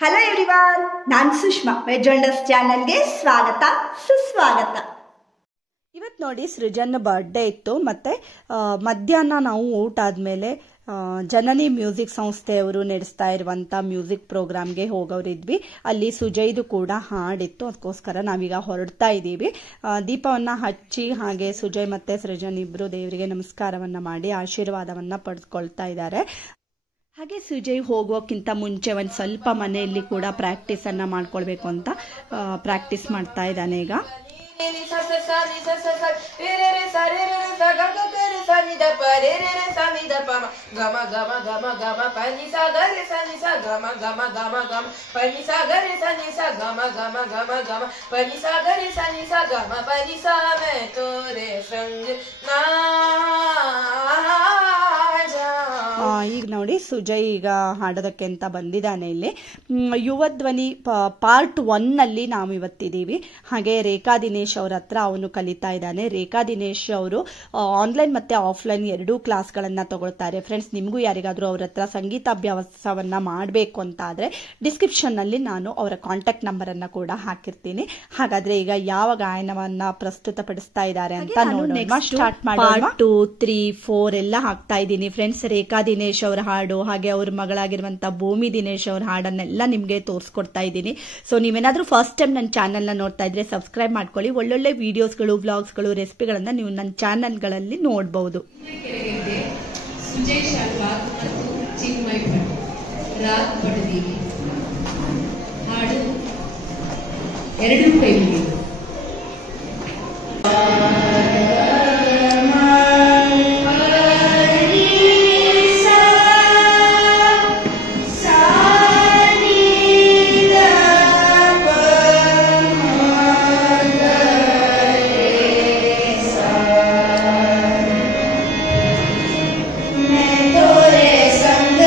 Hello everyone, ನಾನು Sushma. Veg wonders ಚಾನಲ್ಗೆ ಸ್ವಾಗತ ಸುಸ್ವಾಗತ. ಇವತ್ತು ನೋಡಿ ಸೃಜನ್ ಬರ್ಡೇ ಇತ್ತು. ಮತ್ತು ಮಧ್ಯಾಹ್ನ ನಾವು ಊಟ ಆದಮೇಲೆ ಜನನಿ ಮ್ಯೂಸಿಕ್ ಸಂಸ್ಥೆಯವರು ನಡೆಸ್ತಾ ಇರುವಂಥ ಮ್ಯೂಸಿಕ್ ಪ್ರೋಗ್ರಾಮ್ಗೆ ಹೋಗೋರಿದ್ವಿ. ಅಲ್ಲಿ ಸುಜಯ್ದು ಕೂಡ ಹಾಡಿತ್ತು. ಅದಕ್ಕೋಸ್ಕರ ನಾವೀಗ ಹೊರಡ್ತಾ ಇದ್ದೀವಿ. ದೀಪವನ್ನು ಹಚ್ಚಿ ಹಾಗೆ ಸುಜಯ್ ಮತ್ತು ಸೃಜನ್ ಇಬ್ಬರು ದೇವರಿಗೆ ನಮಸ್ಕಾರವನ್ನು ಮಾಡಿ ಆಶೀರ್ವಾದವನ್ನು ಪಡೆದುಕೊಳ್ತಾ ಇದ್ದಾರೆ. ಹಾಗೆ ಸುಜಯ್ ಹೋಗೋಕ್ಕಿಂತ ಮುಂಚೆ ಒಂದು ಸ್ವಲ್ಪ ಮನೆಯಲ್ಲಿ ಕೂಡ ಪ್ರಾಕ್ಟೀಸನ್ನು ಮಾಡ್ಕೊಳ್ಬೇಕು ಅಂತ ಪ್ರಾಕ್ಟೀಸ್ ಮಾಡ್ತಾ ಇದ್ದಾನೆ ಈಗ. ಈಗ ನೋಡಿ ಸುಜಯ್ ಈಗ ಹಾಡೋದಕ್ಕೆ ಅಂತ ಬಂದಿದ್ದಾನೆ ಇಲ್ಲಿ. ಯುವ ಧ್ವನಿ ಪಾರ್ಟ್ 1 ನಾವು ಇವತ್ತಿದ್ದೀವಿ. ಹಾಗೆ ರೇಖಾ ದಿನೇಶ್ ಅವ್ರ ಹತ್ರ ಅವನು ಕಲಿತಾ ಇದ್ದಾನೆ. ರೇಖಾ ದಿನೇಶ್ ಅವರು ಆನ್ಲೈನ್ ಮತ್ತೆ ಆಫ್ಲೈನ್ ಎರಡೂ ಕ್ಲಾಸ್ಗಳನ್ನ ತಗೊಳ್ತಾರೆ. ಫ್ರೆಂಡ್ಸ್, ನಿಮಗೂ ಯಾರಿಗಾದ್ರೂ ಅವ್ರ ಹತ್ರ ಸಂಗೀತಾಭ್ಯಾಸವನ್ನ ಮಾಡಬೇಕು ಅಂತ ಆದ್ರೆ ಡಿಸ್ಕ್ರಿಪ್ಷನ್ ನಲ್ಲಿ ನಾನು ಅವರ ಕಾಂಟ್ಯಾಕ್ಟ್ ನಂಬರ್ ಅನ್ನ ಕೂಡ ಹಾಕಿರ್ತೀನಿ. ಹಾಗಾದ್ರೆ ಈಗ ಯಾವ ಗಾಯನವನ್ನ ಪ್ರಸ್ತುತಪಡಿಸ್ತಾ ಇದ್ದಾರೆ ಅಂತ ನೋಡೋಣ. ಸ್ಟಾರ್ಟ್ ಮಾಡೋಣ. 2, 3, 4 ಎಲ್ಲ ಹಾಕ್ತಾ ಇದ್ದೀನಿ ಫ್ರೆಂಡ್ಸ್. ರೇಖಾ ದಿನೇಶ್ ಅವರ ಹಾಡು ಹಾಗೆ ಅವ್ರ ಮಗಳಾಗಿರುವಂತ ಭೂಮಿ ದಿನೇಶ್ ಅವ್ರ ಹಾಡನ್ನೆಲ್ಲ ನಿಮ್ಗೆ ತೋರಿಸ್ಕೊಡ್ತಾ ಇದ್ದೀನಿ. ಸೊ ನೀವೇನಾದ್ರೂ ಫಸ್ಟ್ ಟೈಮ್ ನನ್ನ ಚಾನೆಲ್ ನ ನೋಡ್ತಾ ಇದ್ರೆ ಸಬ್ಸ್ಕ್ರೈಬ್ ಮಾಡ್ಕೊಳ್ಳಿ. ಒಳ್ಳೊಳ್ಳೆ ವಿಡಿಯೋಸ್ಗಳು, ವ್ಲಾಗ್ಸ್ಗಳು, ರೆಸಿಪಿಗಳನ್ನ ನೀವು ನನ್ನ ಚಾನೆಲ್ಗಳಲ್ಲಿ ನೋಡಬಹುದು. ಎರಡು ಕೈ संग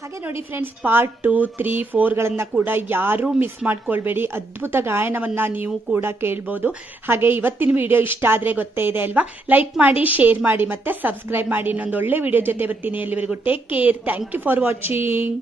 ಹಾಗೆ ನೋಡಿ ಫ್ರೆಂಡ್ಸ್, ಪಾರ್ಟ್ 2, 3, 4ಗಳನ್ನು ಕೂಡ ಯಾರೂ ಮಿಸ್ ಮಾಡ್ಕೊಳ್ಬೇಡಿ. ಅದ್ಭುತ ಗಾಯನವನ್ನು ನೀವು ಕೂಡ ಕೇಳ್ಬೋದು. ಹಾಗೆ ಇವತ್ತಿನ ವಿಡಿಯೋ ಇಷ್ಟ ಆದರೆ ಗೊತ್ತೇ ಇದೆ ಅಲ್ವಾ, ಲೈಕ್ ಮಾಡಿ, ಶೇರ್ ಮಾಡಿ, ಮತ್ತೆ ಸಬ್ಸ್ಕ್ರೈಬ್ ಮಾಡಿ. ಇನ್ನೊಂದು ಒಳ್ಳೆ ವಿಡಿಯೋ ಜೊತೆ ಬರ್ತೀನಿ. ಎಲ್ಲಿವರೆಗೂ take care. Thank you for watching.